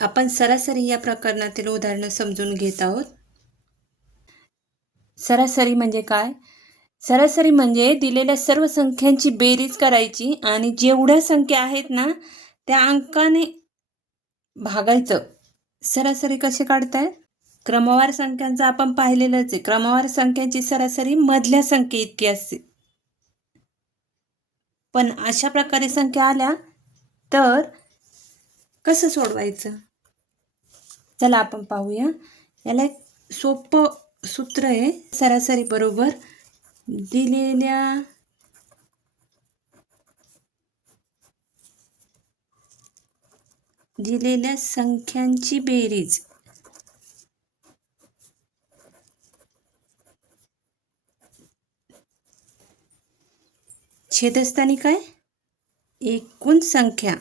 आपण सरासरी या प्रकरणातील उदाहरणं समजून घेत आहोत. सरासरी म्हणजे काय? सरासरी म्हणजे दिलेल्या सर्व संख्यांची बेरीज करायची आणि जेवढ्या संख्या आहेत ना त्या अंकाने भागायचं. सरासरी कशी काढताय? क्रमवार संख्यांचं आपण पाहिलेलंच आहे. क्रमवार संख्यांची सरासरी मधल्या संख्ये इतकी असते. पण अशा प्रकारे संख्या आल्या तर कसं सोडवायचं? चला आपण पाहूया. याला एक सोपं सूत्र आहे. सरासरी बरोबर दिलेल्या संख्यांची बेरीज छेदस्थानी काय? एकूण संख्या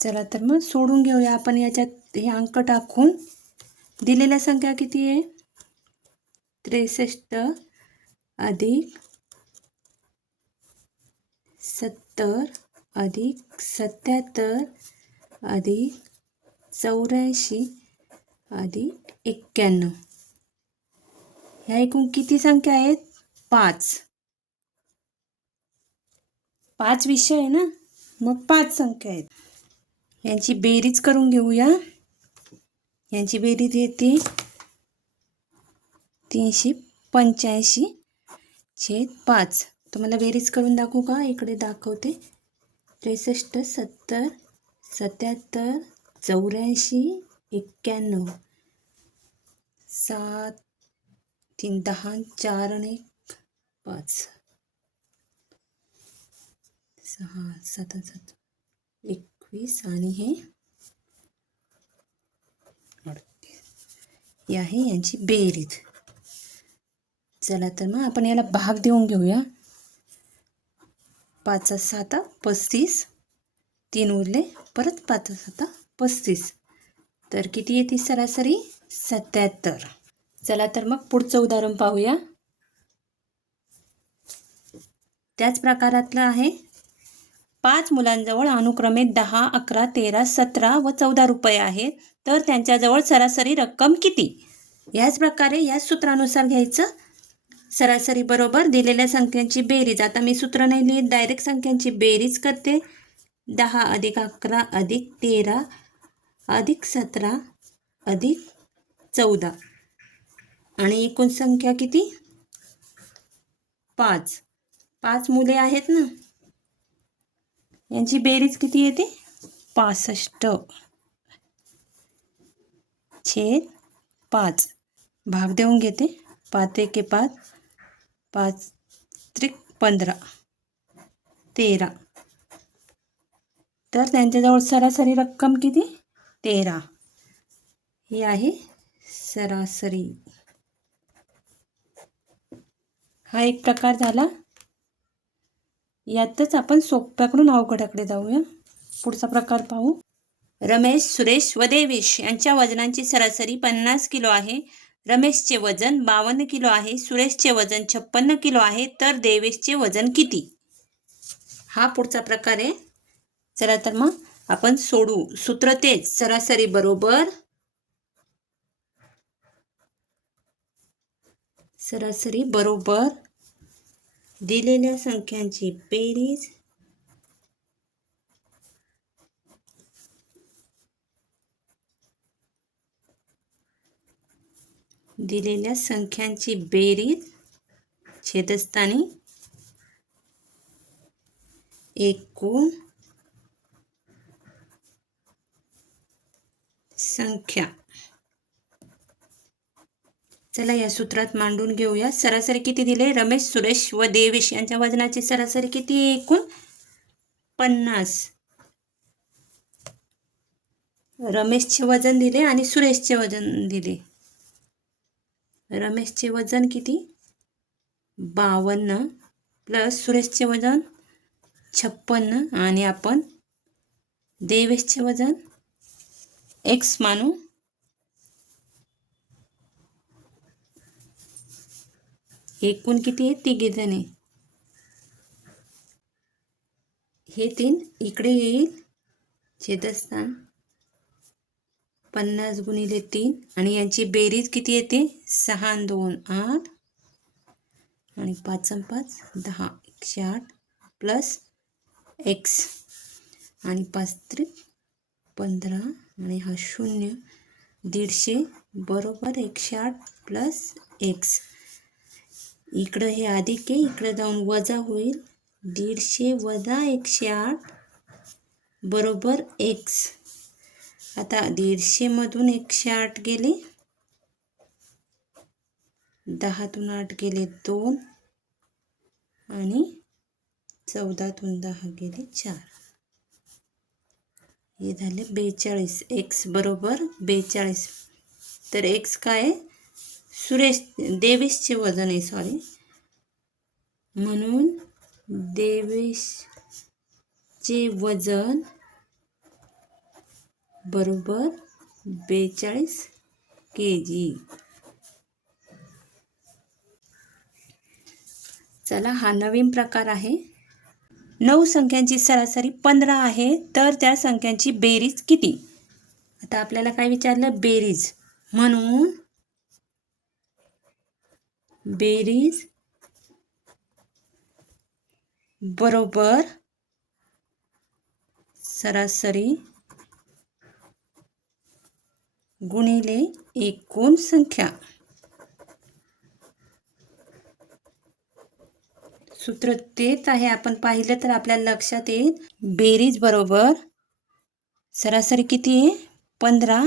चला तर मग सोडून घेऊया आपण. याच्यात हे अंक टाकून दिलेल्या संख्या किती आहे? 63 अधिक 70 अधिक 77 अधिक 84 अधिक 91. ह्या एकूण किती संख्या आहेत? 5 विषय आहे ना, मग 5 संख्या आहेत. यांची बेरीज करून घेऊया. यांची बेरीज येते 385/5. तुम्हाला बेरीज करून दाखवू का? इकडे दाखवते. 63 70 77 84 91. 7 3 10 4 आणि 5 6 7 7 21 आणि हे 38. ही आहे यांची बेरीज. चला तर मग आपण याला भाग देऊन घेऊया. 5 7 35. 3 उरले, परत 5 7 35. तर किती येते सरासरी? 77. चला तर मग पुढचं उदाहरण पाहूया. त्याच प्रकारातलं आहे. 5 मुलांजवळ अनुक्रमे 10 11 13 17 व 14 रुपये आहेत, तर त्यांच्याजवळ सरासरी रक्कम किती? याच प्रकारे या सूत्रानुसार घ्यायचं. सरासरी बरोबर दिलेल्या संख्यांची बेरीज. आता मी सूत्र नाही लिहित, डायरेक्ट संख्यांची बेरीज करते. 10 अधिक 11 अधिक 13 अधिक 17 अधिक 14 आणि एकूण संख्या किती? 5. 5 मुले आहेत ना, यांची बेरीज किती येते? 65/5. भाग देऊन घेते. 5 1 5 5 3 15 13. तर त्यांच्याजवळ सरासरी रक्कम किती? 13. ही आहे सरासरी. हा एक प्रकार झाला. यातच आपण सोप्याकडून अवघडाकडे जाऊया. पुढचा प्रकार पाहू. रमेश सुरेश व देवेश यांच्या वजनांची सरासरी 50 किलो आहे. रमेशचे वजन 52 किलो आहे. सुरेशचे वजन 56 किलो आहे. तर देवेशचे वजन किती? हा पुढचा प्रकार आहे. चला तर मग आपण सोडू. सूत्र तेच. सरासरी बरोबर दिलेल्या संख्यांची बेरीज छेदस्थानी एकूण संख्या. चला या सूत्रात मांडून घेऊया. सरासरी किती दिले? रमेश सुरेश व देवेश यांच्या वजनाची सरासरी किती? एकूण 50. रमेशचे वजन दिले आणि सुरेशचे वजन दिले. रमेशचे वजन किती? 52 प्लस सुरेशचे वजन 56 आणि आपण देवेशचे वजन x मानू. एकूण किती आहे? तिघीजणी. हे 3 इकडे येईल, छेदस्थान 50 गुणिले 3 आणि यांची बेरीज किती येते? 6 आणि 2 8 आणि 5 आणि 5 10 108 प्लस एक्स आणि 5 त्रिक 15 आणि हा 0 150 बरोबर 108 प्लस एक्स. इकडं हे अधिक आहे, इकडे जाऊन वजा होईल. 150 वजा 108 बरोबर एक्स. आता 150 मधून 108 गेले, 10तून 8 गेले 2 आणि 14तून 10 गेले 4. हे झाले 42. एक्स बरोबर 42. तर एक्स काय आहे? देवेशचे वजन आहे, सॉरी. म्हणून देवेशचे वजन बरोबर 42 kg. चला, हा नवीन प्रकार आहे. 9 संख्यांची सरासरी 15 आहे, तर त्या संख्यांची बेरीज किती? आता आपल्याला काय विचारलं? बेरीज. म्हणून बेरीज बरोबर सरासरी गुणिले एकूण संख्या. सूत्र तेच आहे. आपण पाहिलं तर आपल्याला लक्षात येईल. बेरीज बरोबर सरासरी किती आहे? 15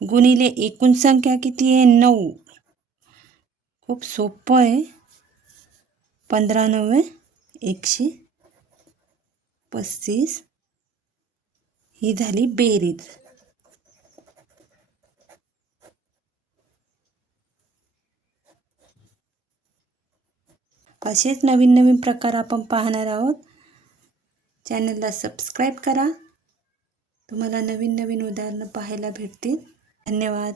गुणिले एकूण संख्या किती आहे? 9. खूप सोपं आहे. 15 9 135. ही झाली बेरीज. असेच नवीन नवीन प्रकार आपण पाहणार आहोत. चॅनलला सबस्क्राईब करा. तुम्हाला नवीन नवीन उदाहरणं पाहायला भेटतील. धन्यवाद.